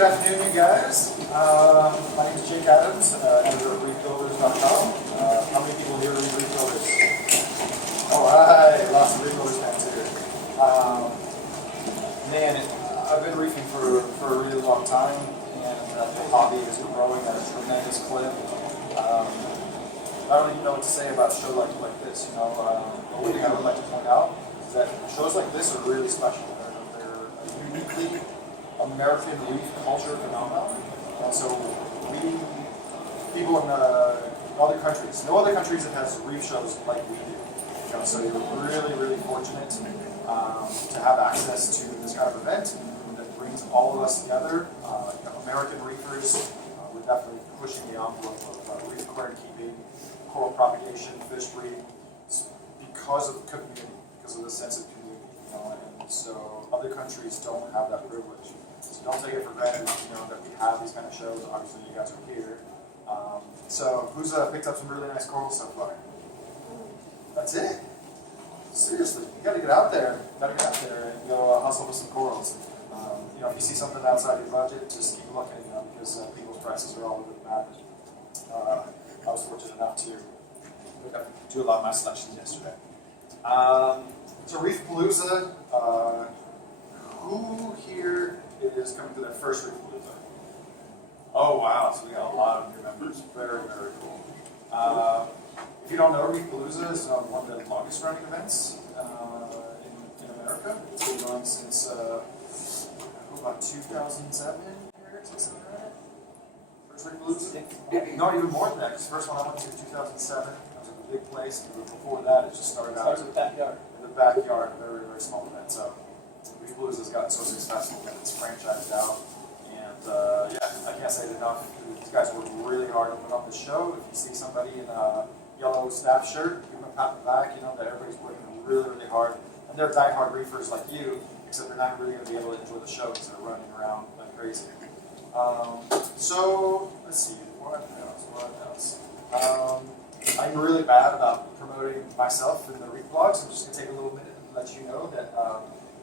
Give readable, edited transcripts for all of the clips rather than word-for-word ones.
Good afternoon, you guys. My name is Jake Adams, editor of reefbuilders.com. How many people here read Reef Builders? All right, lots of Reef Builders fans here. Man, I've been reefing for a really long time, and the hobby is growing at a tremendous clip. I don't even know what to say about a show like this. The one thing I would like to point out is that shows like this are really special. They're uniquely American reef culture phenomenon, and so people in other countries, no other countries that has reef shows like we do. So you're really, really fortunate to have access to this kind of event that brings all of us together. American reefers, we're definitely pushing the envelope of reef aquarium keeping, coral propagation, fish breeding, because of the community, because of the sense of community. And so other countries don't have that privilege. So don't take it for granted, that we have these kind of shows. Obviously, you guys are here. So who's picked up some really nice corals so far? That's it. Seriously, you got to get out there. And go hustle for some corals. If you see something outside your budget, just keep looking. Because people's prices are all over the map. I was fortunate enough to do a lot of my selections yesterday. So Reef Palooza. Who here is coming to their first Reef Palooza? Oh wow, so we got a lot of new members. Very, very cool. If you don't know, Reef Palooza is one of the longest running events in America. It's been going since about 2007 here, something like that. First Reef Palooza? No, even more than that, because the first one I went to in 2007. It was a big place. But before that, it just started out in the backyard. A very, very small event. So Reef Palooza has gotten so successful that it's franchised out. And I can't say it enough. These guys work really hard to put on the show. If you see somebody in a yellow staff shirt, give them a pat on the back, that everybody's working really, really hard. And they're diehard reefers like you, except they're not really going to be able to enjoy the show because they're running around like crazy. So, let's see, what else? I'm really bad about promoting myself in the Reef blog, so I'm just going to take a little minute to let you know that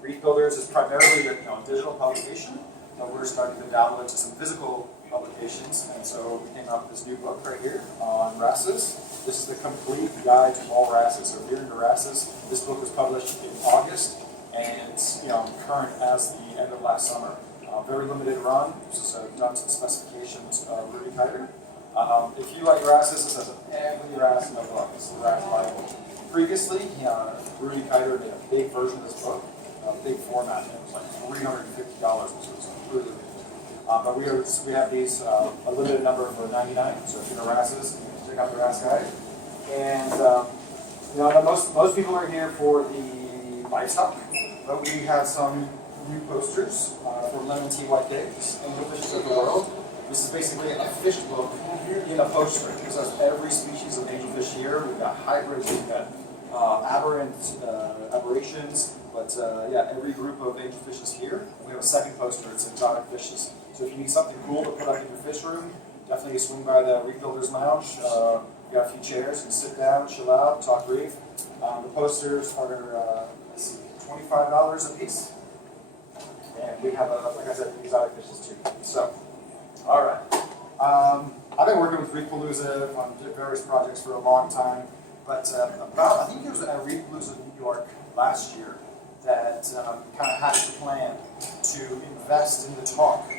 Reef Builders is primarily a digital publication, but we're starting to dabble into some physical publications, and so we came up with this new book right here on wrasses. This is the complete guide to all wrasses. So if you're into wrasses, this book was published in August, and it's current as the end of last summer. Very limited run. This is done to the specifications of Rudy Kiter. If you like wrasses, this has every wrasse in the book. This is the Wrasse Bible. Previously, Rudy Kiter did a big version of this book, a big format. It was like $350, which was really good. But we have these a limited number for $99. So if you're into wrasses, check out the Wrasse Guide. And most people are here for the livestock, but we have some new posters for lemon tea whitecaps and the fishes of the world. This is basically a fish book in a poster. It gives us every species of angelfish here. We've got hybrids, we've got aberrations, but every group of angelfish is here. We have a second poster, it's exotic fishes. So if you need something cool to put up in your fish room, definitely swing by the Reef Builders Lounge. We've got a few chairs, you can sit down, chill out, talk reef. The posters are $25 a piece. And we have, like I said, exotic fishes too. So, all right. I've been working with Reef Palooza on various projects for a long time, but I think it was at Reef Palooza New York last year that kind of hatched the plan to invest in the talk,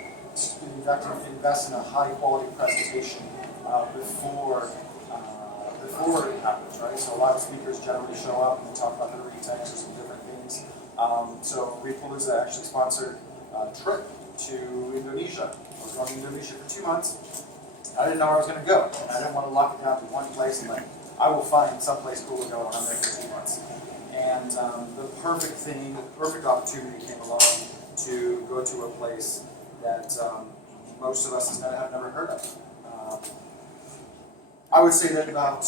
invest in a high quality presentation before it happens, right? So a lot of speakers generally show up and talk about their retanks or some different things. So Reef Palooza actually sponsored a trip to Indonesia. I was going to Indonesia for 2 months. I didn't know where I was going to go, and I didn't want to lock it down to one place and I will find someplace cool to go when I'm there for 2 months. And the perfect opportunity came along to go to a place that most of us have never heard of. I would say that about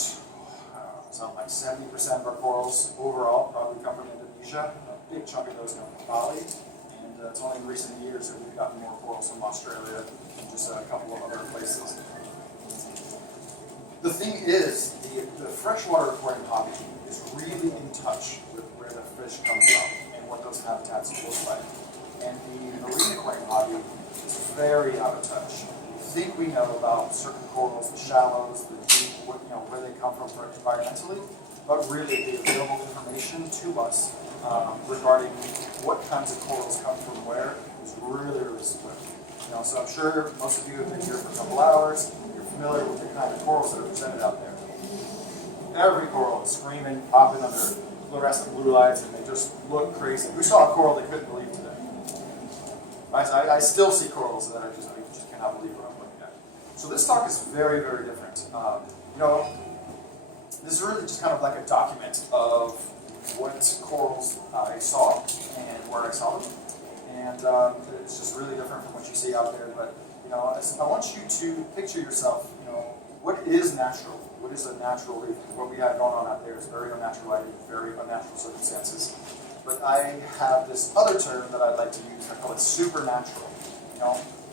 like 70% of our corals overall probably come from Indonesia. A big chunk of those come from Bali. And it's only in recent years that we've gotten more corals from Australia and just a couple of other places. The thing is, the freshwater aquarium hobby is really in touch with where the fish come from and what those habitats look like. And the marine aquarium hobby is very out of touch. We think we know about certain corals, the shallows, the deep, where they come from environmentally, but really the available information to us regarding what kinds of corals come from where is really, really slim. So I'm sure most of you have been here for a couple hours. You're familiar with the kind of corals that are presented out there. Every coral is screaming, popping under fluorescent blue lights, and they just look crazy. We saw a coral they couldn't believe today. I still see corals that I just cannot believe what I'm looking at. So this talk is very, very different. This is really just kind of like a document of what corals I saw and where I saw them. And it's just really different from what you see out there. But I want you to picture yourself. What is natural? What is a natural reef? What we have going on out there is very unnatural lighting, very unnatural circumstances. But I have this other term that I'd like to use. I call it supernatural.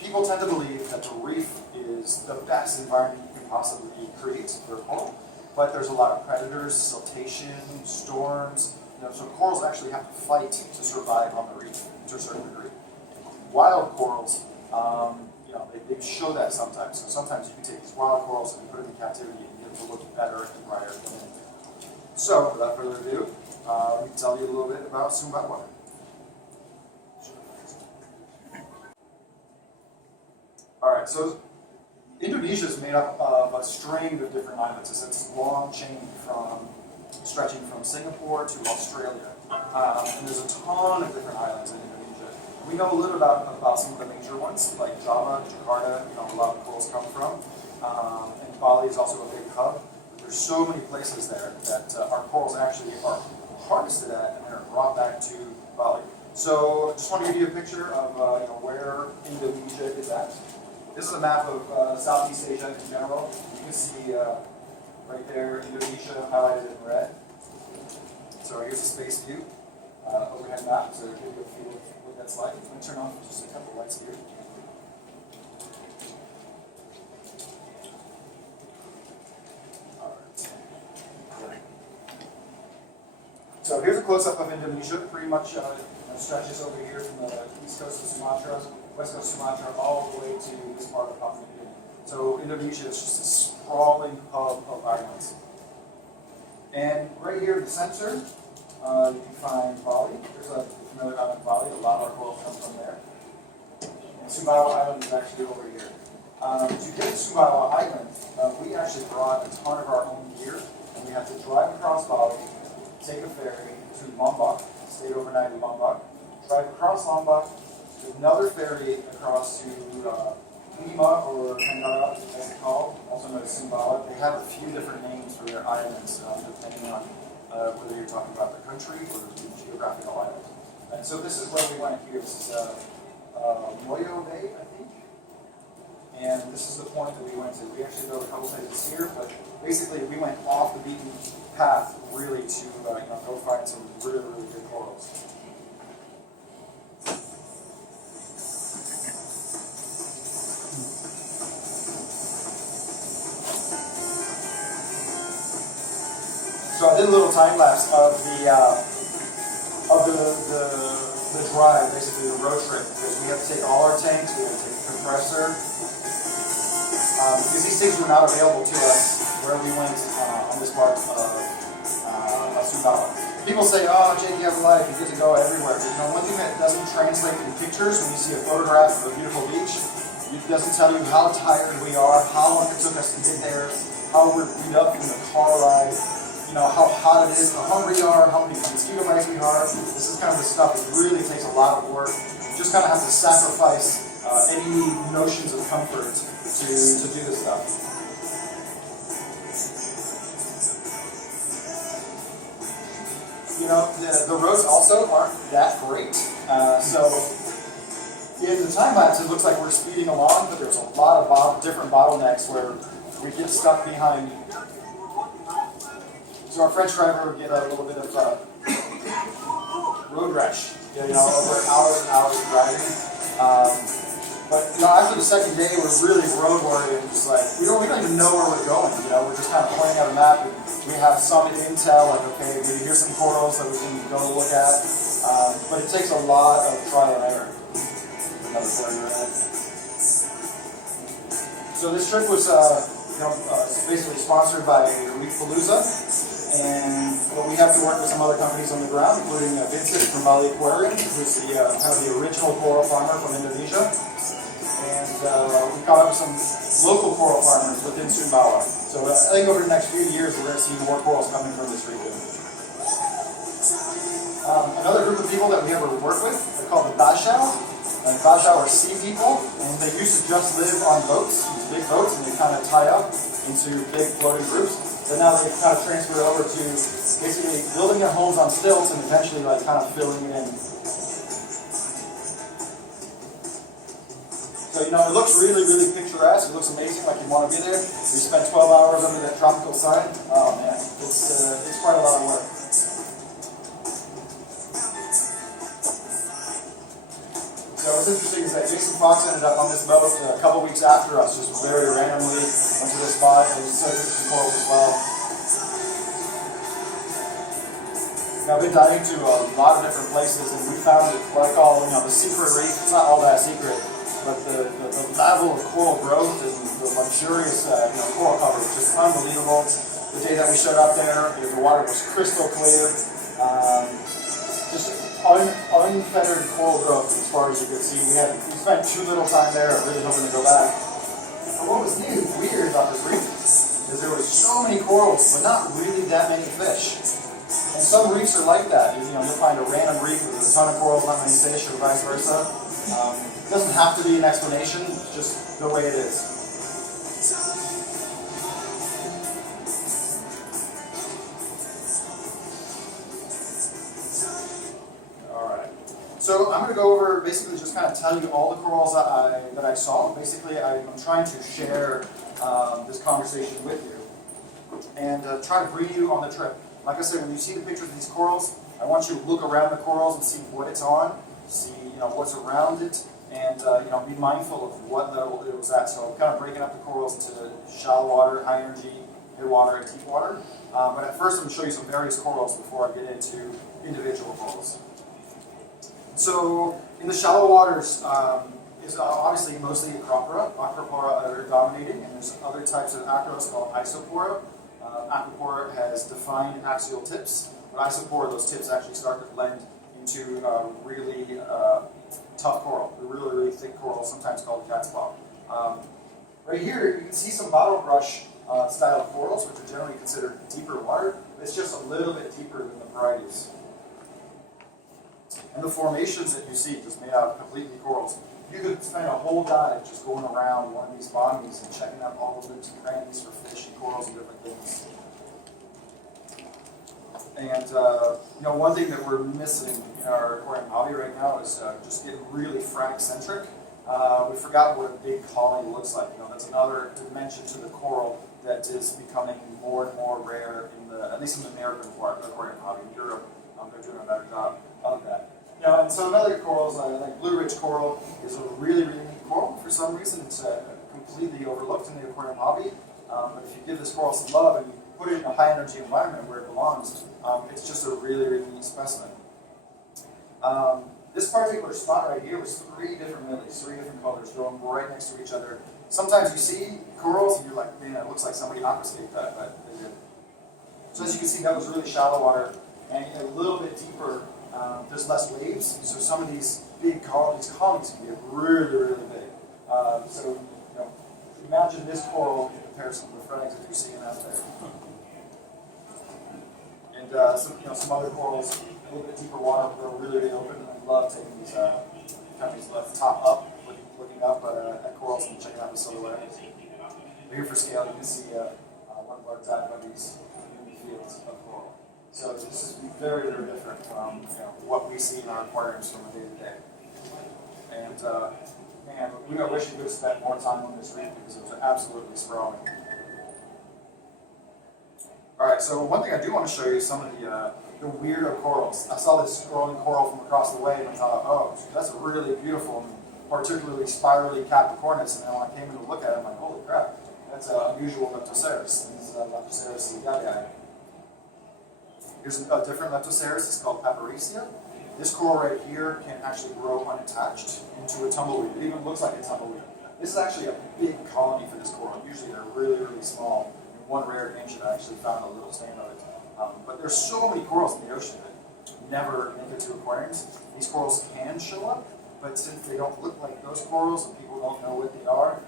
People tend to believe that the reef is the best environment you can possibly create for a coral. But there's a lot of predators, siltation, storms. So corals actually have to fight to survive on the reef to a certain degree. Wild corals, they show that sometimes. So sometimes you can take these wild corals and put them in captivity and get them to look better and brighter. So without further ado, let me tell you a little bit about Sumbawa. All right, so Indonesia is made up of a string of different islands. It's this long chain stretching from Singapore to Australia. And there's a ton of different islands in Indonesia. We know a little about some of the major ones, like Java, Jakarta, a lot of corals come from. And Bali is also a big hub. But there's so many places there that our corals actually are harvested at and then are brought back to Bali. So I just want to give you a picture of where Indonesia is at. This is a map of Southeast Asia in general. You can see right there, Indonesia highlighted in red. So here's a space view, overhead map, so give you a feel of what that's like. I'm going to turn on just a couple lights here. All right. So here's a close-up of Indonesia. Pretty much stretches over here from the east coast of Sumatra, west coast of Sumatra, all the way to this part of Papua New Guinea. So Indonesia is just a sprawling hub of islands. And right here in the center, you can find Bali. There's a familiar island, Bali. A lot of our corals come from there. And Sumbawa Island is actually over here. To get to Sumbawa Island, we actually brought a ton of our own gear, and we had to drive across Bali, take a ferry to Lombok, stayed overnight in Lombok, drive across Lombok, another ferry across to Lima or Tenggara, as it's called, also known as Sumbawa. They have a few different names for their islands, depending on whether you're talking about the country or the geographical island. And so this is where we went here. This is Moyo Bay, I think. And this is the point that we went to. We actually built a couple places here, but basically we went off the beaten path really to go find some really, really good corals. So I did a little time lapse of the drive, basically the road trip, because we have to take all our tanks, we have to take a compressor, because these things were not available to us where we went on this part of Sumbawa. People say, "Oh, Jake, you have a life, you get to go everywhere." But one thing that doesn't translate in pictures when you see a photograph of a beautiful beach, it doesn't tell you how tired we are, how long it took us to get there, how we're beat up from the car ride. How hot it is, how hungry we are, how many mosquito bites we are. This is kind of the stuff that really takes a lot of work. You just kind of have to sacrifice any notions of comfort to do this stuff. The roads also aren't that great. So in the time lapse, it looks like we're speeding along, but there's a lot of different bottlenecks where we get stuck behind. So our French driver would get a little bit of road rash, over hours and hours of driving. But after the second day, we're really road worried and just like we don't even know where we're going. We're just kind of pointing at a map and we have some intel like, okay, maybe here's some corals that we can go look at. But it takes a lot of trial and error. Another failure in it. So this trip was basically sponsored by Reef, and we have to work with some other companies on the ground, including Vincent from Bali Aquarium, who's the kind of the original coral farmer from Indonesia. And we caught up with some local coral farmers within Sumbawa. So I think over the next few years, we're going to see more corals coming from this region. Another group of people that we ever work with are called the Bashao. And Bashao are sea people, and they used to just live on boats, these big boats, and they kind of tie up into big floating groups. But now they've kind of transferred over to basically building their homes on stilts and eventually like kind of filling it in. So, it looks really, really picturesque. It looks amazing, like you want to be there. We spent 12 hours under that tropical sun. Oh man, it's quite a lot of work. So what's interesting is that Jason Fox ended up on this boat a couple weeks after us, just very randomly went to this spot and searched some corals as well. Now, I've been diving to a lot of different places, and we found what I call, the secret reef. It's not all that secret, but the level of coral growth and the luxurious coral cover is just unbelievable. The day that we showed up there, the water was crystal clear. Just unfettered coral growth as far as you could see. We spent too little time there, really hoping to go back. But what was weird about this reef is there were so many corals, but not really that many fish. And some reefs are like that. You'll find a random reef with a ton of corals, not many fish, or vice versa. It doesn't have to be an explanation, just the way it is. So I'm going to go over, basically just kind of tell you all the corals that I saw. Basically, I'm trying to share this conversation with you and try to bring you on the trip. Like I said, when you see the pictures of these corals, I want you to look around the corals and see what it's on, see what's around it, and be mindful of what level it was at. So I'm kind of breaking up the corals into shallow water, high energy, mid water, and deep water. But at first, I'm going to show you some various corals before I get into individual corals. So in the shallow waters, is obviously mostly Acropora. Acropora are dominating, and there's other types of acros called Isopora. Acropora has defined axial tips, but Isopora, those tips actually start to blend into really tough coral, really, really thick coral, sometimes called cat's paw. Right here, you can see some bottle brush style corals, which are generally considered deeper water. It's just a little bit deeper than the varieties. And the formations that you see, just made out of completely corals. You could spend a whole dive just going around one of these bottomies and checking out all the nooks and crannies for fish and corals and different things. And one thing that we're missing in our aquarium hobby right now is just getting really frag-centric. We forgot what a big colony looks like. That's another dimension to the coral that is becoming more and more rare at least in the American aquarium hobby. In Europe, they're doing a better job of that. And some other corals, like blue ridge coral, is a really, really neat coral. For some reason, it's completely overlooked in the aquarium hobby. But if you give this coral some love and you put it in a high-energy environment where it belongs, it's just a really, really neat specimen. This particular spot right here was 3 different lilies, 3 different colors, growing right next to each other. Sometimes you see corals and you're like, man, it looks like somebody aquascaped that, but they did. So as you can see, that was really shallow water, and a little bit deeper. There's less waves, so some of these big colonies can get really, really big. So imagine this coral in comparison to the frags that you're seeing out there. And some other corals, a little bit deeper water, grow really, really open. I love taking these companies left top up, looking up at corals and checking out the silhouette. Here for scale, you can see one of our dive buddies in the fields of coral. So this is very, very different from what we see in our aquariums from day to day. And man, I wish we could have spent more time on this reef because it was absolutely sprawling. All right, so one thing I do want to show you is some of the weirder corals. I saw this growing coral from across the way, and I thought, oh, that's really beautiful, and particularly spirally Capricornus. And then when I came in to look at it, I'm like, holy crap, that's an unusual Leptoceras. This is Leptoceras legatii. Here's a different Leptoceras. It's called Papyresia. This coral right here can actually grow unattached into a tumbleweed. It even looks like a tumbleweed. This is actually a big colony for this coral. Usually they're really, really small. In one rare occasion, I actually found a little stand of it. But there's so many corals in the ocean that never make it to aquariums. These corals can show up, but since they don't look like those corals and people don't know what they are,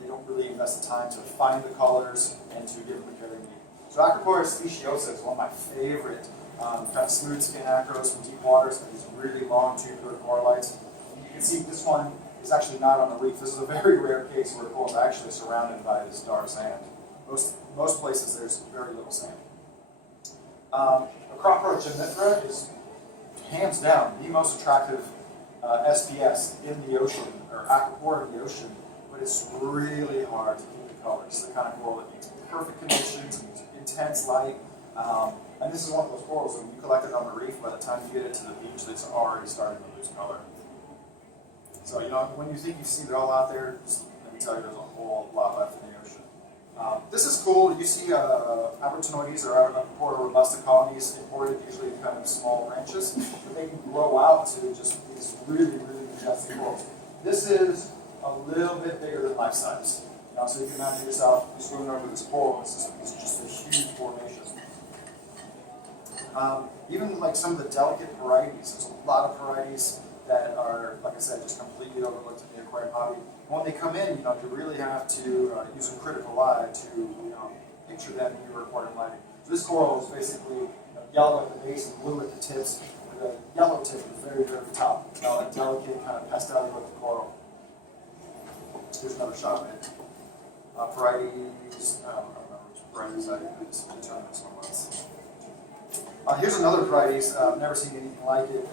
they don't really invest the time to find the colors and to give them the care they need. So Acroporus speciosa is one of my favorite kind of smooth skin acros from deep waters with these really long tubular corallites. And you can see this one is actually not on the reef. This is a very rare case where corals are actually surrounded by this dark sand. Most places there's very little sand. Acroporus gemifera is hands down the most attractive SPS in the ocean, or acropora in the ocean, but it's really hard to keep the colors. It's the kind of coral that needs perfect conditions, needs intense light, and this is one of those corals that when you collect it on the reef, by the time you get it to the beach, it's already starting to lose color. So, you know, when you think you've seen it all out there, just let me tell you, there's a whole lot left in the ocean. This is cool. You see abertinoides or Acropora robusta colonies imported, usually in kind of small branches, but they can grow out to just these really, really majestic corals. This is a little bit bigger than life size. You know, so you can imagine yourself swimming over this coral. It's just a huge formation. Even like some of the delicate varieties, there's a lot of varieties that are, like I said, just completely overlooked in the aquarium hobby. When they come in, you know, you really have to use a critical eye to, you know, picture them in your aquarium lighting. So this coral is basically yellow at the base and blue at the tips, with a yellow tip at the very, very top. You know, a delicate kind of pastel-looking coral. Here's another shot of it. Varieties, I don't remember which varieties I used to determine this one was. Here's another varieties. I've never seen anything like it.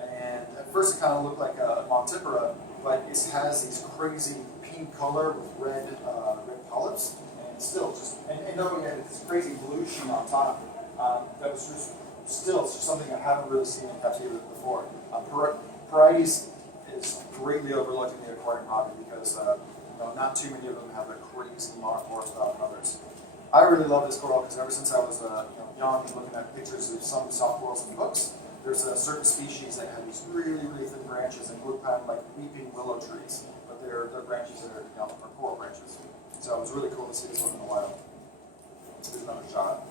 And at first it kind of looked like a Montipora, but it has these crazy pink color with red polyps, and still just, and knowing that it's this crazy blue sheen on top, that was just still something I haven't really seen in captivity before. Parietes is greatly overlooked in the aquarium hobby because you know, not too many of them have a crazy more style than others. I really love this coral because ever since I was young and looking at pictures of some soft corals in books, there's a certain species that have these really, really thin branches and look kind of like weeping willow trees, but they're branches that are, you know, are coral branches. So it was really cool to see this one in the wild. Here's another shot.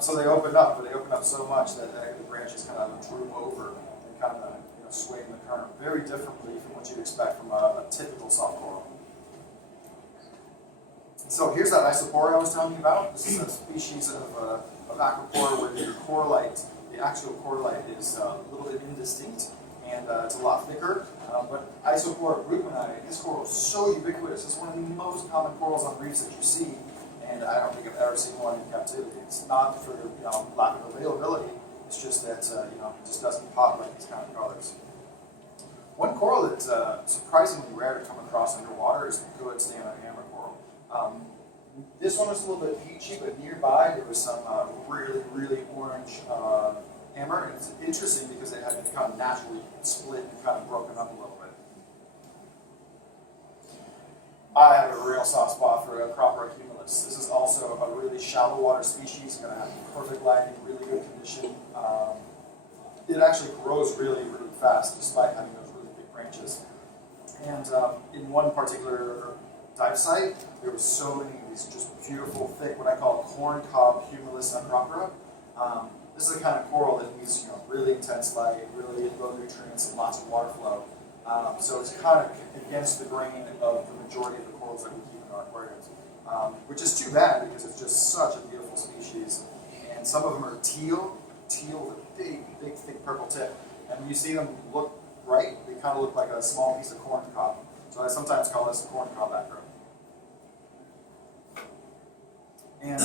So they opened up, but they opened up so much that the branches kind of droop over and kind of sway in the current very differently from what you'd expect from a typical soft coral. So here's that isopora I was telling you about. This is a species of acropora where the corallite, the actual corallite, is a little bit indistinct and it's a lot thicker. But Isopora brueggemannii, this coral is so ubiquitous. It's one of the most common corals on reefs that you see, and I don't think I've ever seen one in captivity. It's not for lack of availability. It's just that it just doesn't pop like these kind of colors. One coral that's surprisingly rare to come across underwater is the good standard hammer coral. This one was a little bit peachy, but nearby there was some really, really orange hammer. And it's interesting because it had kind of naturally split and kind of broken up a little bit. I have a real soft spot for Acropora cumulus. This is also a really shallow water species. It's going to have perfect lighting, really good condition. It actually grows really, really fast despite having those really big branches. And in one particular dive site, there were so many of these just beautiful, thick, what I call corn cob cumulus Acropora. This is the kind of coral that needs really intense light, really low nutrients, and lots of water flow. So it's kind of against the grain of the majority of the corals that we keep in our aquariums, which is too bad because it's just such a beautiful species. And some of them are teal with a big, big, thick purple tip. And when you see them look right, they kind of look like a small piece of corn cob. So I sometimes call this a corn cob acro. And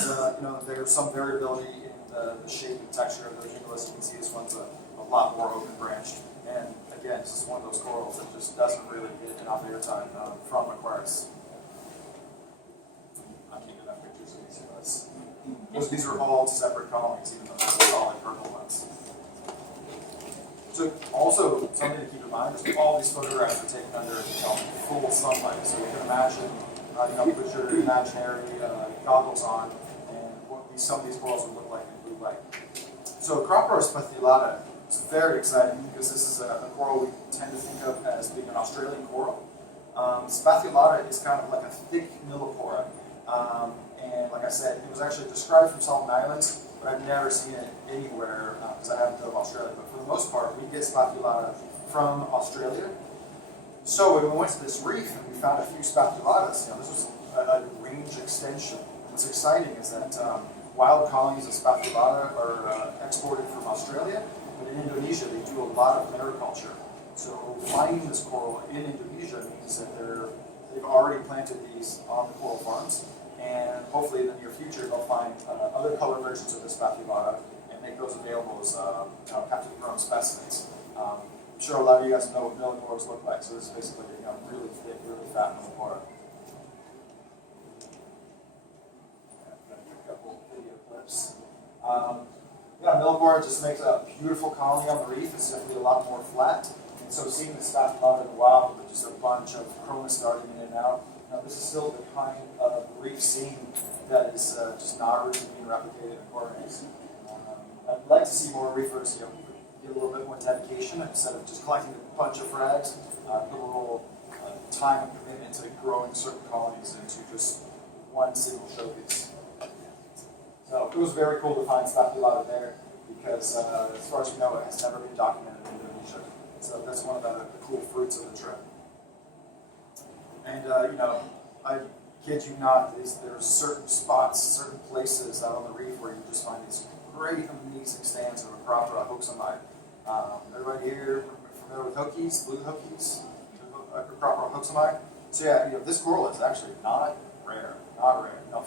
there's some variability in the shape and texture of the cumulus. You can see this one's a lot more open branched. And again, this is one of those corals that just doesn't really get enough airtime from aquarists. I can't get enough pictures of these guys. Because these are all separate colonies, even though they're all like purple ones. So also something to keep in mind is all these photographs are taken under full sunlight. So you can imagine, put your imaginary goggles on and what some of these corals would look like in blue light. So Acropora spathulata It's very exciting because this is a coral we tend to think of as being an Australian coral. Spathulata is kind of like a thick millipora. And like I said, it was actually described from Solomon Islands, but I've never seen it anywhere because I haven't done Australia. But for the most part, we get Spathulata from Australia. So when we went to this reef and we found a few Spathulatas, this was a range extension. What's exciting is that wild colonies of Spathulata are exported from Australia, but in Indonesia they do a lot of mariculture. So finding this coral in Indonesia means that they've already planted these on the coral farms, and hopefully in the near future they'll find other color versions of the Spathulata and make those available as captive grown specimens. I'm sure a lot of you guys know what millipores look like, so this is basically really thick, really fat millipora. A couple video clips. Millipora just makes a beautiful colony on the reef. It's definitely a lot more flat. And so seeing the Spathulata in the wild with just a bunch of chromas darting in and out, this is still the kind of reef scene that is just not really being replicated in aquariums. I'd like to see more reefers get a little bit more dedication instead of just collecting a bunch of frags, put a little time and commitment to growing certain colonies into just one single showpiece. So it was very cool to find Spathulata there because as far as we know, it has never been documented in Indonesia. So that's one of the cool fruits of the trip. And I kid you not, there are certain spots, certain places out on the reef where you just find these great, amazing stands of Acropora hoaxamide. Everybody here familiar with hokies, blue hokies, Acropora hoaxamide? So yeah, this coral is actually not rare.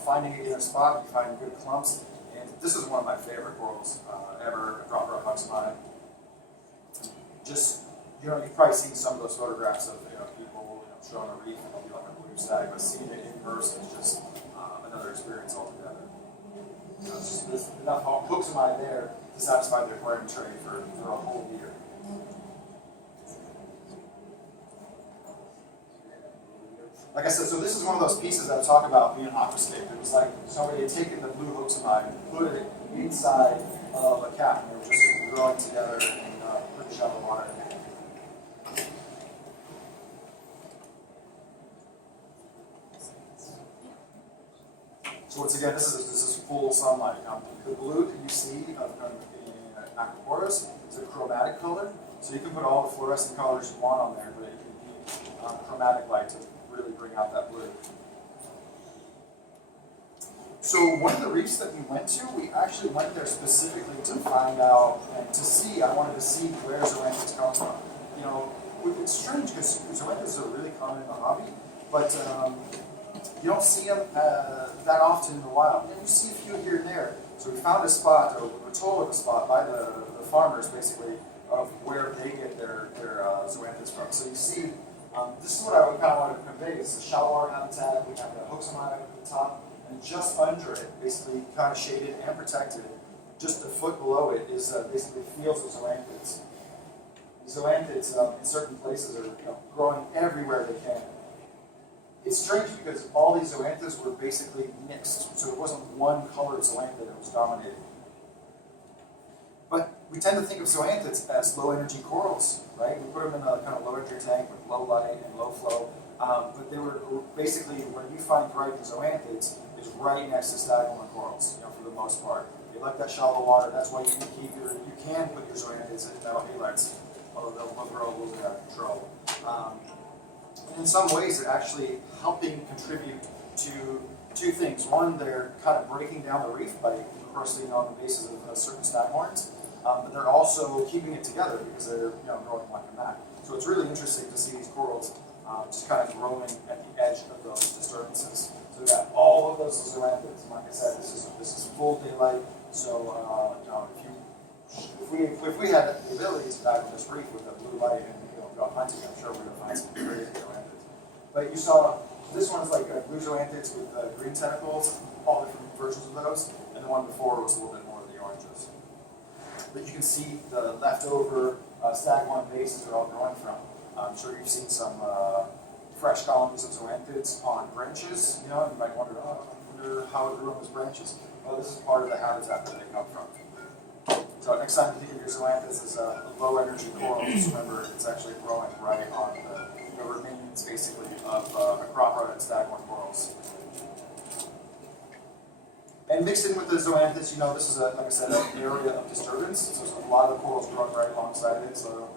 Finding it in a spot, you find good clumps, and this is one of my favorite corals ever, Acropora hoaxamide. Just, you've probably seen some of those photographs of people showing a reef and it'll be like a blue stag, but seeing it in person is just another experience altogether. There's enough hoaxamide there to satisfy the aquarium trade for a whole year. Like I said, so this is one of those pieces that I talk about being aquascaped. It was like somebody had taken the blue hoaxamide and put it inside of a cap, and they were just growing together in pretty shallow water. So once again, this is full sunlight. The blue that you see in Acroporas is a chromatic color, so you can put all the fluorescent colors you want on there, but it can be chromatic light to really bring out that blue. So one of the reefs that we went to, we actually went there specifically to find out and to see. I wanted to see where Zoanthids come from. It's strange because Zoanthids are really common in the hobby, but you don't see them that often in the wild. You see a few here and there. So we found a spot, or we were told of a spot by the farmers, basically, of where they get their Zoanthids from. So you see, this is what I kind of wanted to convey. It's a shallow water habitat. We have the hoaxamide at the top, and just under it, basically kind of shaded and protected, just a foot below it is basically fields of Zoanthids. The Zoanthids in certain places are growing everywhere they can. It's strange because all these Zoanthids were basically mixed, so it wasn't one colored Zoanthid that was dominating. But we tend to think of Zoanthids as low-energy corals, right? We put them in a kind of low-energy tank with low light and low flow. But they were basically, where you find the Zoanthids is right next to staghorn corals, for the most part. They like that shallow water. That's why you can put your Zoanthids in metal halides, although they'll grow a little bit out of control. And in some ways, they're actually helping contribute to two things. One, they're kind of breaking down the reef by encrusting on the bases of certain staghorns, but they're also keeping it together because they're growing like a mat. So it's really interesting to see these corals just kind of growing at the edge of those disturbances. So we got all of those Zoanthids. And like I said, this is full daylight. So if we had the ability to dive on this reef with a blue light and go hunting, I'm sure we're going to find some crazy Zoanthids. But you saw this one's like blue Zoanthids with green tentacles, all different versions of those, and the one before was a little bit more of the oranges. But you can see the leftover staghorn bases are all growing from. I'm sure you've seen some fresh colonies of Zoanthids on branches. You might wonder, I wonder how it grew on those branches. Well, this is part of the habitat that they come from. So next time you think of your zoanthus as a low energy coral, just remember it's actually growing right on the remains basically of Acropora and staghorn corals. And mixed in with the zoanthus, this is, like I said, an area of disturbance. So there's a lot of corals growing right alongside it. So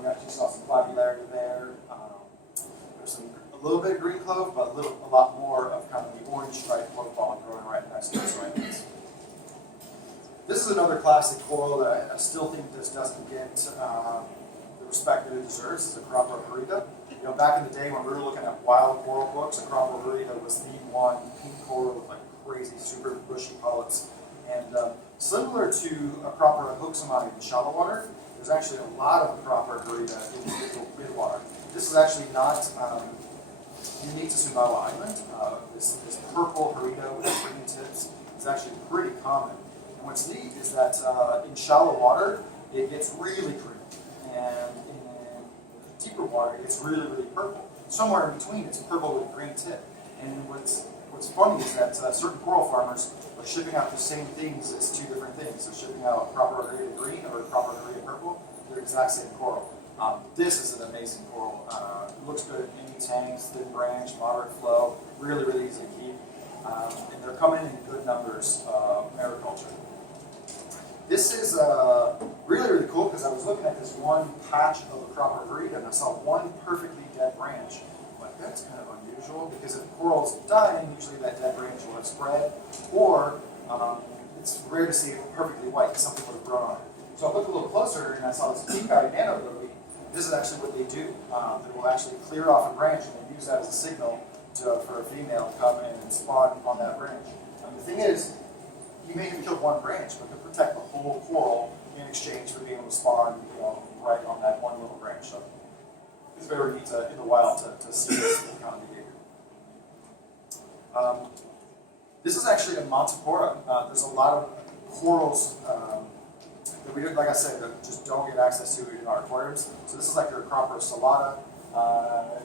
we actually saw some flagellarity there. There's a little bit of green clove, but a lot more of kind of the orange stripe profile growing right next to the zoanthus. This is another classic coral that I still think just doesn't get the respect that it deserves. Is Acropora harita. Back in the day when we were looking at wild coral books, Acropora harita was the one pink coral with like crazy, super bushy polyps. And similar to Acropora hoaxamani in shallow water, there's actually a lot of Acropora harita in midwater. This is actually not unique to Sumbawa Island. This purple harita with green tips is actually pretty common. And what's neat is that in shallow water, it gets really green. And in deeper water, it gets really, really purple. Somewhere in between, it's purple with green tip. And what's funny is that certain coral farmers are shipping out the same things as two different things. They're shipping out Acropora harita green or Acropora harita purple. They're the exact same coral. This is an amazing coral. It looks good in any tanks, thin branch, moderate flow, really, really easy to keep. And they're coming in good numbers mariculture. This is really, really cool because I was looking at this one patch of Acropora harita and I saw one perfectly dead branch. I'm like, that's kind of unusual because if coral's dying, usually that dead branch will have spread, or it's rare to see it perfectly white, something would have grown on it. So I looked a little closer and I saw this pink-eyed nanolily. This is actually what they do. They will actually clear off a branch and they use that as a signal for a female to come in and spawn on that branch. And the thing is, you may have killed one branch, but to protect the whole coral in exchange for being able to spawn right on that one little branch. So it's very neat in the wild to see this kind of behavior. This is actually a Montipora. There's a lot of corals that we, like I said, that just don't get access to in our aquariums. So this is like your Acropora salata.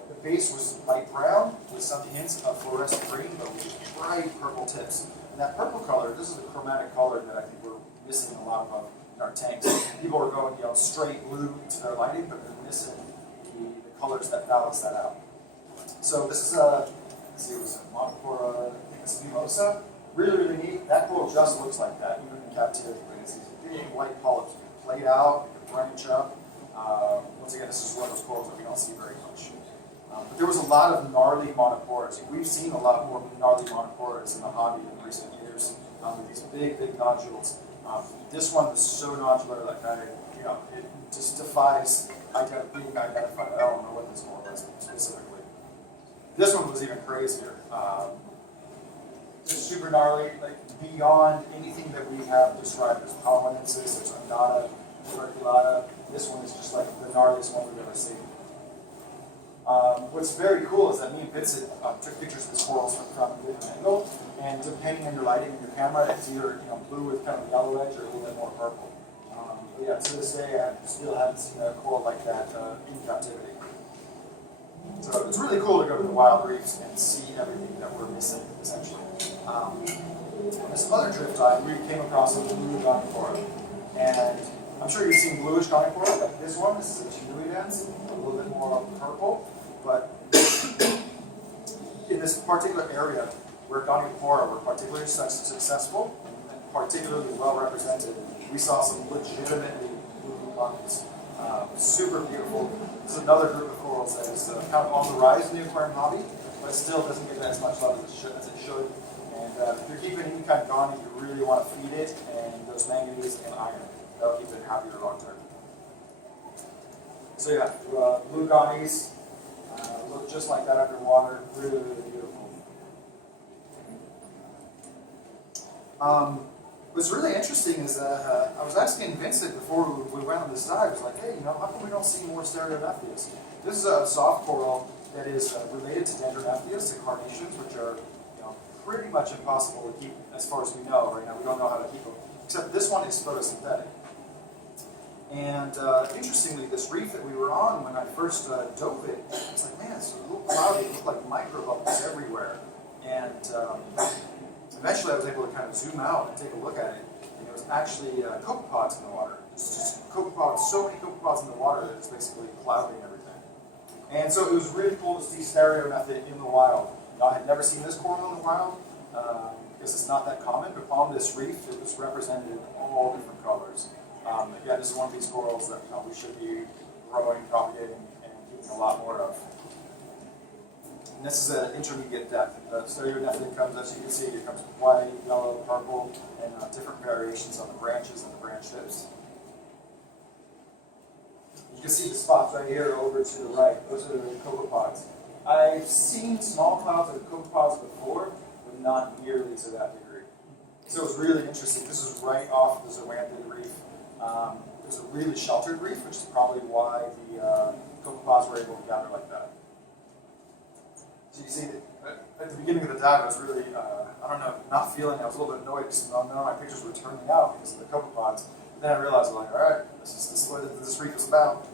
The base was light brown with some hints of fluorescent green, but with bright purple tips. And that purple color, this is the chromatic color that I think we're missing a lot of in our tanks. People are going straight blue into their lighting, but they're missing the colors that balance that out. So this is let's see, it was a Montipora, I think it's mimosa. Really, really neat. That coral just looks like that, even in captivity. It's these big white polyps played out, branch up. Once again, this is one of those corals that we don't see very much. But there was a lot of gnarly Montiporas. We've seen a lot more gnarly Montiporas in the hobby in recent years with these big, big nodules. This one was so nodular that it just defies being identified. I don't know what this coral is specifically. This one was even crazier. Just super gnarly, like beyond anything that we have described as Polymensis, there's Annata, Tuberculata. This one is just like the gnarliest one we've ever seen. What's very cool is that me and Vincent took pictures of the corals from a different angle, and depending on your lighting in your camera, it's either blue with kind of a yellow edge or a little bit more purple. But yeah, to this day, I still haven't seen a coral like that in captivity. So it's really cool to go to the wild reefs and see everything that we're missing, essentially. This other drift time, we came across a blue Gonipora, and I'm sure you've seen bluish Gonipora, like this one. This is a Chinulidans, a little bit more purple, but in this particular area where Gonipora were particularly successful and particularly well represented, we saw some legitimately blue Gonis. Super beautiful. This is another group of corals that is kind of on the rise in the aquarium hobby, but still doesn't get as much love as it should. And if you're keeping any kind of Goni, you really want to feed it and those manganese and iron. That'll keep it happier long term. So yeah, blue Gonis look just like that underwater. Really, really beautiful. What's really interesting is I was asking Vincent before we went on this dive, I was like, hey, how come we don't see more Stereonephthyus? This is a soft coral that is related to Dendronephthyus, the carnations, which are pretty much impossible to keep as far as we know right now. We don't know how to keep them, except this one is photosynthetic. And interestingly, this reef that we were on when I first dove it, it's like, man, it's a little cloudy. It looked like microbubbles everywhere. And eventually I was able to kind of zoom out and take a look at it. And it there's actually copepods in the water. Just copepods, so many copepods in the water that it's basically clouding everything. And so it was really cool to see stereo method in the wild. Now, I had never seen this coral in the wild because it's not that common, but on this reef it was represented in all different colors. Again, this is one of these corals that we should be growing, propagating, and keeping a lot more of. And this is an intermediate depth. The stereo method comes, as you can see, it comes white, yellow, purple, and different variations on the branches and the branch tips. You can see the spots right here over to the right. Those are the copepods. I've seen small clouds of copepods before, but not nearly to that degree. So it was really interesting. This is right off the Zoanthiid Reef. It was a really sheltered reef, which is probably why the copepods were able to gather like that. So you see, at the beginning of the dive, I was really, I don't know, not feeling, I was a little bit annoyed because none of my pictures were turning out because of the copepods. But then I realized, I'm like, all right, this is what this reef is about.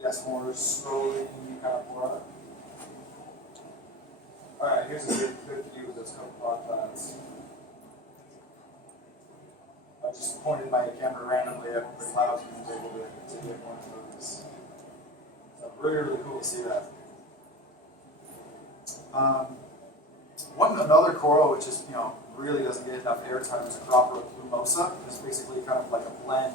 Yes, more slowly, kind of more up. All right, here's a good view of those copepod clouds. I just pointed my camera randomly at the clouds and was able to get more focus. So really, really cool to see that. Another coral which is really doesn't get enough airtime is Acropora plumosa. It's basically kind of like a blend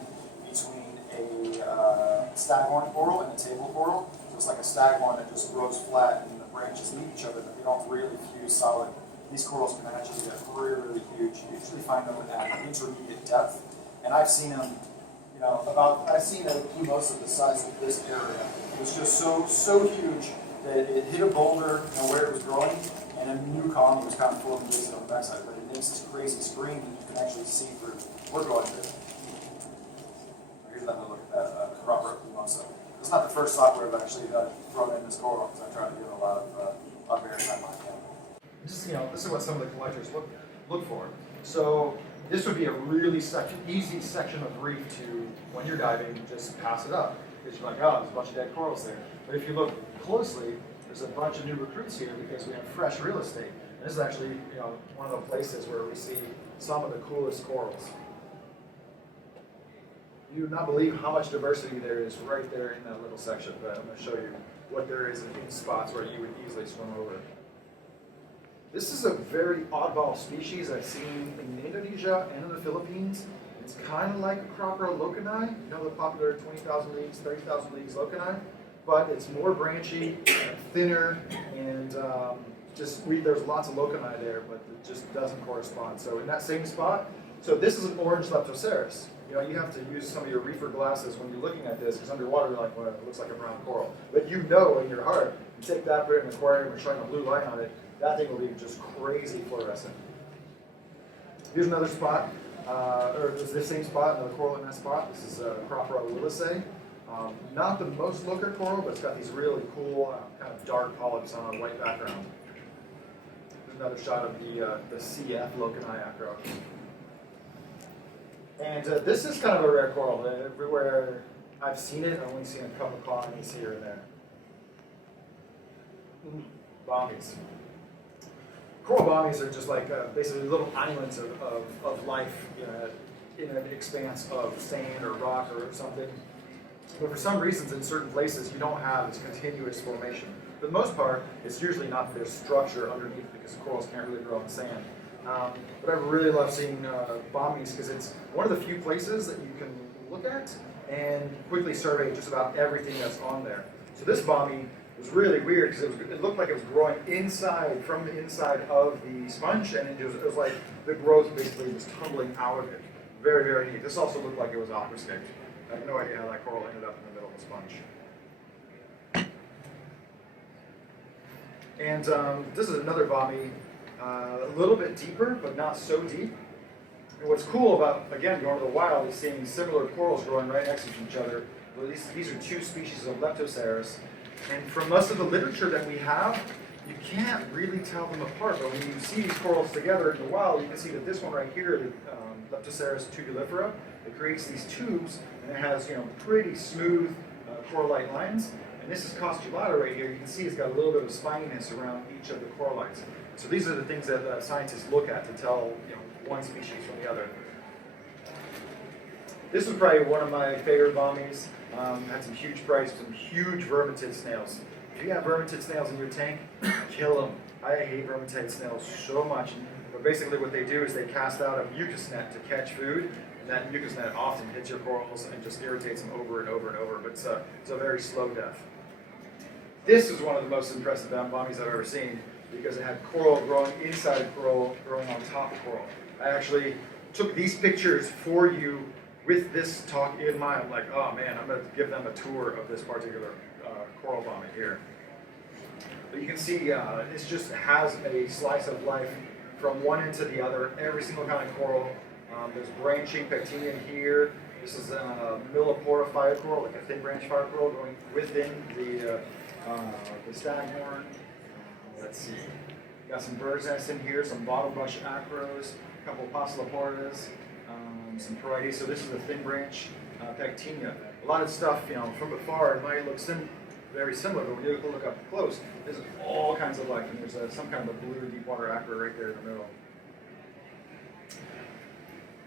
between a staghorn coral and a table coral. So it's like a staghorn that just grows flat and the branches meet each other, but they don't really fuse solid. These corals can actually get really, really huge. You usually find them at an intermediate depth, and I've seen them. I've seen a plumosa the size of this area. It was just so huge that it hit a boulder where it was growing, and a new colony was kind of floating basically on the backside. But it makes this crazy scream that you can actually see through. We're going through. Here's another look at that Acropora plumosa. It's not the first software I've actually thrown in this coral because I try to give a lot of airtime on camera. Just, this is what some of the collectors look for. So this would be a really easy section of reef to, when you're diving, just pass it up. Because you're like, oh, there's a bunch of dead corals there. But if you look closely, there's a bunch of new recruits here because we have fresh real estate. And this is actually, one of the places where we see some of the coolest corals. You would not believe how much diversity there is right there in that little section, but I'm going to show you what there is in spots where you would easily swim over. This is a very oddball species I've seen in Indonesia and in the Philippines. It's kind of like Acropora locani, the popular 20,000 leagues, 30,000 leagues locani, but it's more branchy, thinner, and there's lots of locani there, but it just doesn't correspond. So in that same spot, so this is an orange Leptoceras. You have to use some of your reefer glasses when you're looking at this, because underwater you're like, well, it looks like a brown coral. But in your heart, you take that, put it in an aquarium, and shine a blue light on it, that thing will be just crazy fluorescent. Here's another spot, or this same spot, another coral in that spot. This is Acropora liliaceae. Not the most looker coral, but it's got these really cool kind of dark polyps on a white background. Here's another shot of the CF locani acro. And this is kind of a rare coral. Everywhere I've seen it, I've only seen a couple of colonies here and there. Bommies. Coral bommies are just like basically little islands of life in an expanse of sand or rock or something. But for some reasons, in certain places, you don't have this continuous formation. For the most part, it's usually not there's structure underneath because corals can't really grow in sand. But I really love seeing bommies because it's one of the few places that you can look at and quickly survey just about everything that's on there. So this bommie was really weird because it looked like it was growing from the inside of the sponge, and it was like the growth basically was tumbling out of it. Very, very neat. This also looked like it was aquascaped. I have no idea how that coral ended up in the middle of the sponge. And this is another bommie. A little bit deeper, but not so deep. And what's cool about, again, going to the wild is seeing similar corals growing right next to each other. Well, these are two species of Leptoceras. And from most of the literature that we have, you can't really tell them apart. But when you see these corals together in the wild, you can see that this one right here, the Leptoceras tubulifera, it creates these tubes, and it has pretty smooth corallite lines, and this is costulata right here. You can see it's got a little bit of spininess around each of the corallites. So these are the things that scientists look at to tell one species from the other. This was probably one of my favorite bommies. Had some huge price, some huge vermitid snails. If you have vermitid snails in your tank, kill them. I hate vermitid snails so much. But basically what they do is they cast out a mucus net to catch food, and that mucus net often hits your corals and just irritates them over and over and over, but it's a very slow death. This is one of the most impressive bommies I've ever seen because it had coral growing inside of coral, growing on top of coral. I actually took these pictures for you with this talk in mind. I'm like, oh man, I'm going to give them a tour of this particular coral bommy here. But you can see this just has a slice of life from one end to the other, every single kind of coral. There's branching pectinium here. This is a millipora fire coral, like a thin branch fire coral going within the staghorn. Let's see. Got some bird's nests in here, some bottlebush acros, a couple of Possiloporas, some Porites. So this is the thin branch pectinia. A lot of stuff, from afar it might look very similar, but when you look up close, there's all kinds of life, and there's some kind of a blue deep water acro right there in the middle.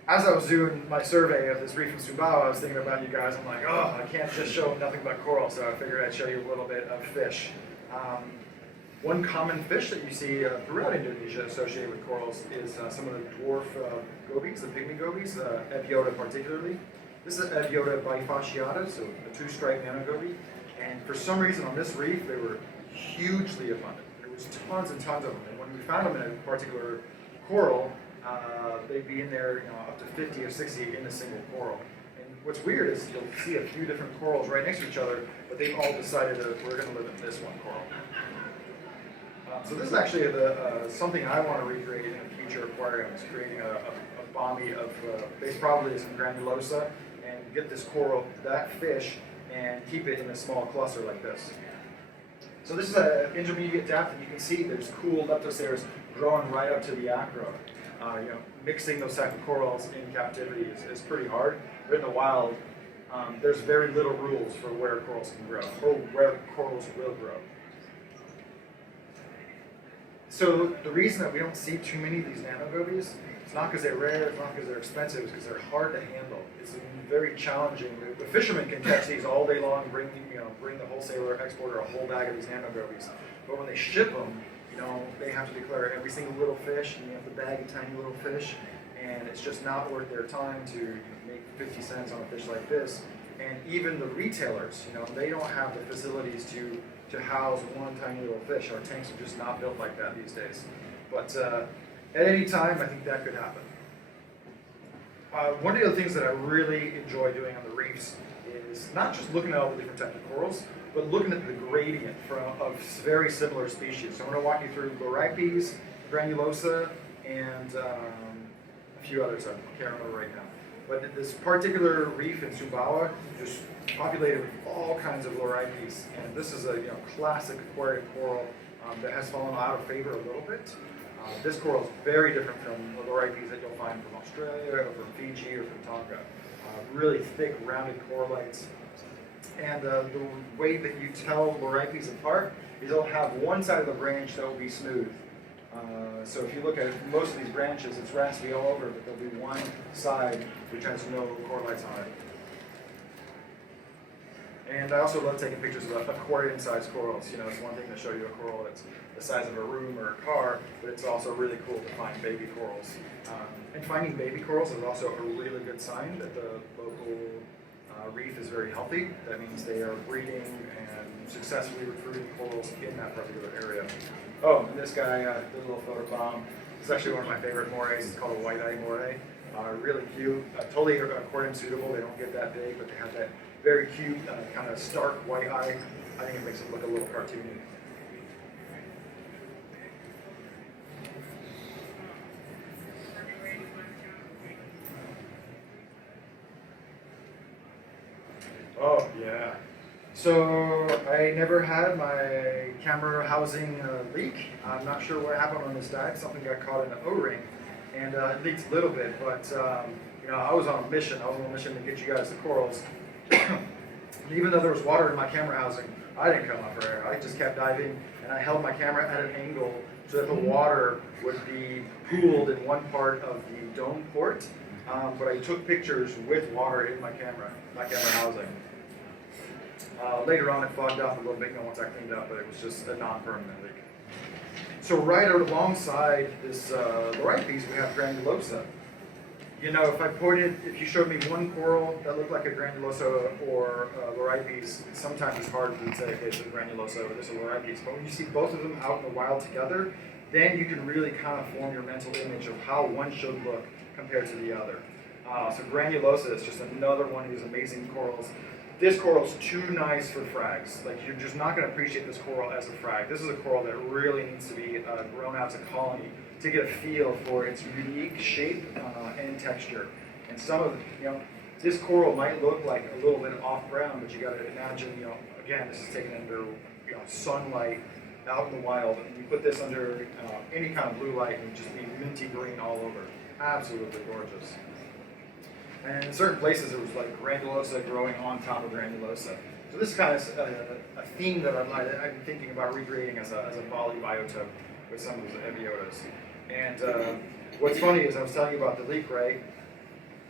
As I was doing my survey of this reef in Sumbawa, I was thinking about you guys. I'm like, oh, I can't just show nothing but coral, so I figured I'd show you a little bit of fish. One common fish that you see throughout Indonesia associated with corals is some of the dwarf gobies, the pygmy gobies, Ebiota particularly. This is Ebiota bifasciata, so a two-striped nanogoby. And for some reason on this reef, they were hugely abundant. There was tons and tons of them. And when we found them in a particular coral, they'd be in there, up to 50 or 60 in a single coral. And what's weird is you'll see a few different corals right next to each other, but they've all decided that we're going to live in this one coral. So this is actually something I want to recreate in a future aquarium, is creating a bommy of base probably some granulosa, and get this coral, that fish, and keep it in a small cluster like this. So this is an intermediate depth, and you can see there's cool leptoceras growing right up to the acro. Mixing those type of corals in captivity is pretty hard. But in the wild, there's very little rules for where corals can grow, or where corals will grow. So the reason that we don't see too many of these nanogobies, it's not because they're rare, it's not because they're expensive, it's because they're hard to handle. It's very challenging. The fishermen can catch these all day long, bring the wholesaler exporter a whole bag of these nanogobies. But when they ship them, they have to declare every single little fish, and you have to bag a tiny little fish, and it's just not worth their time to make 50 cents on a fish like this. And even the retailers, they don't have the facilities to house one tiny little fish. Our tanks are just not built like that these days. But at any time, I think that could happen. One of the things that I really enjoy doing on the reefs is not just looking at all the different types of corals, but looking at the gradient of very similar species. So I'm going to walk you through Loripes, Granulosa, and a few others I can't remember right now. But this particular reef in Sumbawa just populated with all kinds of Loripes, and this is a classic aquarium coral that has fallen out of favor a little bit. This coral is very different from the Loripes that you'll find from Australia or from Fiji or from Tonga. Really thick, rounded corallites. And the way that you tell Loripes apart is they'll have one side of the branch that will be smooth. So if you look at most of these branches, it's raspy all over, but there'll be one side which has no corallites on it. And I also love taking pictures of aquarium-sized corals. It's one thing to show you a coral that's the size of a room or a car, but it's also really cool to find baby corals. And finding baby corals is also a really good sign that the local reef is very healthy. That means they are breeding and successfully recruiting corals in that particular area. Oh, and this guy did a little photo bomb. It's actually one of my favorite morays. It's called a white-eye moray. Really cute. Totally aquarium suitable. They don't get that big, but they have that very cute, kind of stark white eye. I think it makes it look a little cartoony. Oh, yeah. So I never had my camera housing leak. I'm not sure what happened on this dive. Something got caught in the O-ring, and it leaked a little bit. But I was on a mission. I was on a mission to get you guys the corals. And even though there was water in my camera housing, I didn't come up for air. I just kept diving, and I held my camera at an angle so that the water would be pooled in one part of the dome port. But I took pictures with water in my camera housing. Later on, it fogged up a little bit once I cleaned up, but it was just a non-permanent leak. So right out alongside this lorite piece, we have granulosa. You know, if you showed me one coral that looked like a granulosa or a lorite piece, sometimes it's hard to say, okay, this is a granulosa or this is a lorite piece. But when you see both of them out in the wild together, then you can really kind of form your mental image of how one should look compared to the other. So granulosa is just another one of these amazing corals. This coral is too nice for frags. Like, you're just not going to appreciate this coral as a frag. This is a coral that really needs to be grown out as a colony to get a feel for its unique shape and texture. And some of, this coral might look like a little bit off brown, but you got to imagine, again, this is taken under sunlight out in the wild, and you put this under any kind of blue light, and it would just be minty green all over. Absolutely gorgeous. And in certain places, it was like granulosa growing on top of granulosa. So this is kind of a theme that I've been thinking about recreating as a Bali biotope with some of those Eviotas. And what's funny is I was telling you about the leak, right?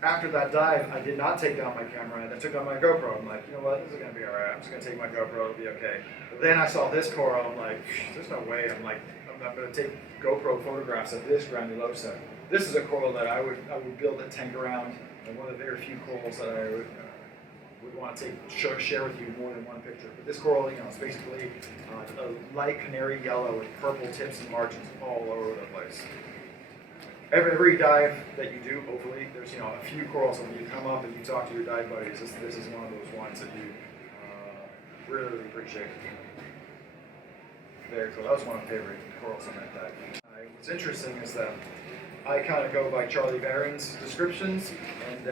After that dive, I did not take down my camera, and I took down my GoPro. I'm like, you know what, this is going to be all right. I'm just going to take my GoPro, it'll be okay. But then I saw this coral, I'm like, there's no way. I'm not going to take GoPro photographs of this granulosa. This is a coral that I would build a tank around, and one of the very few corals that I would want to share with you more than one picture. But this coral, is basically a light canary yellow with purple tips and margins all over the place. Every dive that you do, hopefully, there's a few corals, and when you come up and you talk to your dive buddies, this is one of those ones that you really, really appreciate. Very cool. That was one of my favorite corals on that dive. What's interesting is that I kind of go by Charlie Barron's descriptions, and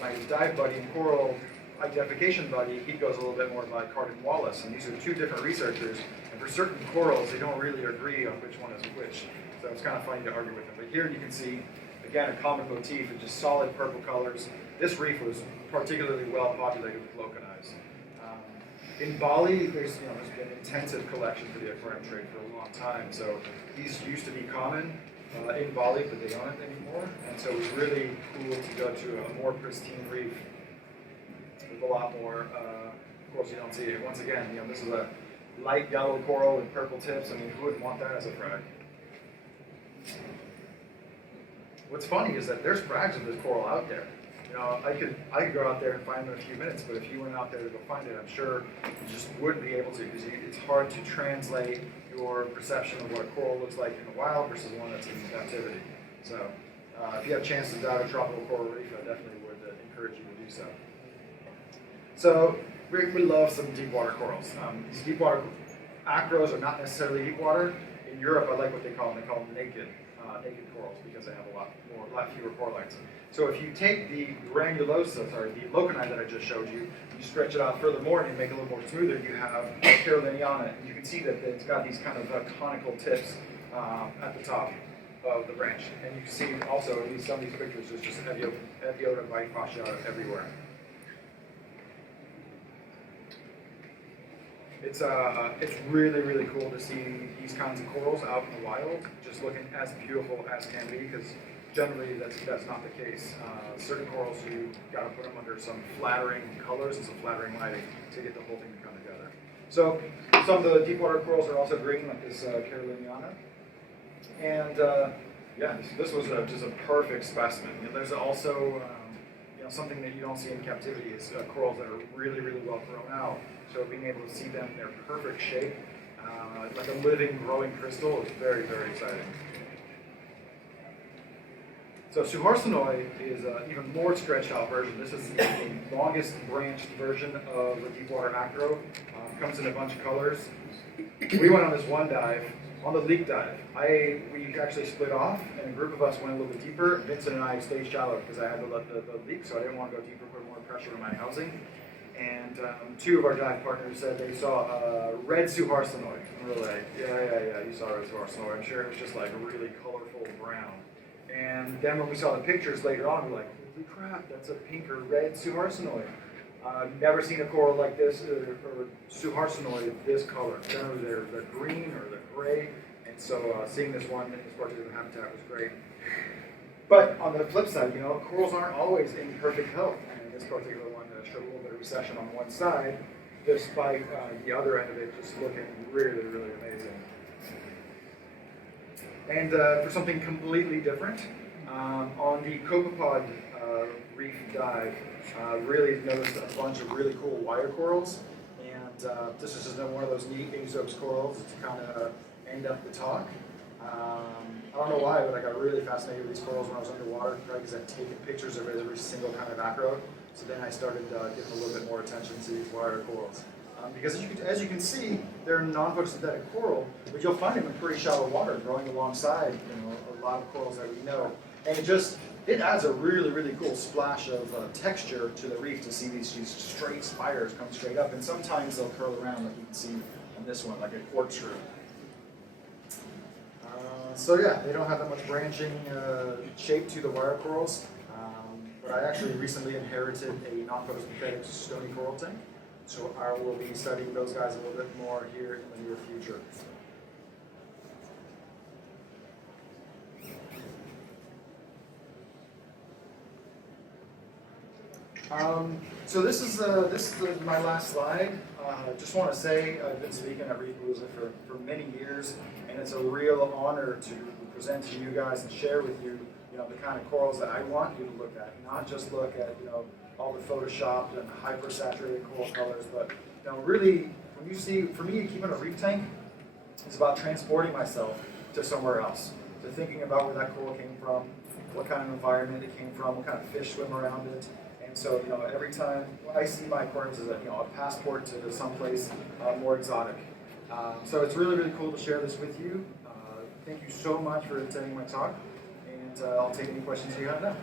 my dive buddy and coral identification buddy, he goes a little bit more by Carden Wallace, and these are two different researchers, and for certain corals, they don't really agree on which one is which. So it's kind of funny to argue with them. But here you can see, again, a common motif of just solid purple colors. This reef was particularly well populated with locanites. In Bali, there's been intensive collection for the aquarium trade for a long time. So these used to be common in Bali, but they aren't anymore. And so it was really cool to go to a more pristine reef with a lot more. Of course, you don't see it. Once again, this is a light yellow coral with purple tips. I mean, who wouldn't want that as a frag? What's funny is that there's frags of this coral out there. I could go out there and find them in a few minutes, but if you went out there to go find it, I'm sure you just wouldn't be able to, because it's hard to translate your perception of what a coral looks like in the wild versus one that's in captivity. So if you have a chance to dive a tropical coral reef, I definitely would encourage you to do so. So we love some deep water corals. These deep water acros are not necessarily deep water. In Europe, I like what they call them. They call them naked corals because they have a lot fewer coralites. So if you take the the locanite that I just showed you, you stretch it out furthermore and you make it a little more smoother, you have Caroliniana, and you can see that it's got these kind of conical tips at the top of the branch. And you can see also, at least some of these pictures, there's just Eviota bite fasciata everywhere. It's really, really cool to see these kinds of corals out in the wild, just looking as beautiful as can be, because generally that's not the case. Certain corals, you got to put them under some flattering colors and some flattering lighting to get the whole thing to come together. So some of the deep water corals are also green, like this Caroliniana. And yeah, this was just a perfect specimen. There's also something that you don't see in captivity is corals that are really, really well grown out. So being able to see them in their perfect shape, like a living, growing crystal, is very, very exciting. So Suharsenoi is an even more stretched out version. This is the longest branched version of the deepwater acro. Comes in a bunch of colors. We went on this one dive, on the leak dive. We actually split off, and a group of us went a little bit deeper. Vincent and I stayed shallow because I had to let the leak, so I didn't want to go deeper, put more pressure on my housing. And two of our dive partners said they saw red Suharsenoi. And we were like, yeah, you saw red Suharsenoi. I'm sure it was just like a really colorful brown. And then when we saw the pictures later on, we're like, holy crap, that's a pink or red Suharsenoi. Never seen a coral like this, or Suhartenoid this color. Generally they're green or they're gray, and so seeing this one in this particular habitat was great. But on the flip side, you know, corals aren't always in perfect health, and this particular one showed a little bit of recession on one side, despite the other end of it just looking really, really amazing. And for something completely different, on the copepod reef dive, really noticed a bunch of really cool wire corals, and this is just one of those neat Aesop's corals to kind of end up the talk. I don't know why, but I got really fascinated with these corals when I was underwater, probably because I'd taken pictures of every single kind of macro. So then I started giving a little bit more attention to these wire corals. Because as you can see, they're non-photosynthetic coral, but you'll find them in pretty shallow water growing alongside, you know, a lot of corals that we know. And it adds a really, really cool splash of texture to the reef to see these straight spires come straight up. And sometimes they'll curl around, like you can see on this one, like a corkscrew. So yeah, they don't have that much branching shape to the wire corals, but I actually recently inherited a non-photosynthetic stony coral tank, so I will be studying those guys a little bit more here in the near future. So this is my last slide. Just want to say I've been speaking at Reef for many years, and it's a real honor to present to you guys and share with you, you know, the kind of corals that I want you to look at, not just look at, you know, all the photoshopped and hyper-saturated coral colors, but, you know, really, when you see, for me, keeping a reef tank is about transporting myself to somewhere else, to thinking about where that coral came from, what kind of environment it came from, what kind of fish swim around it. And so, you know, every time I see my aquariums as a, you know, a passport to someplace more exotic. So it's really, really cool to share this with you. Thank you so much for attending my talk, and I'll take any questions you have now.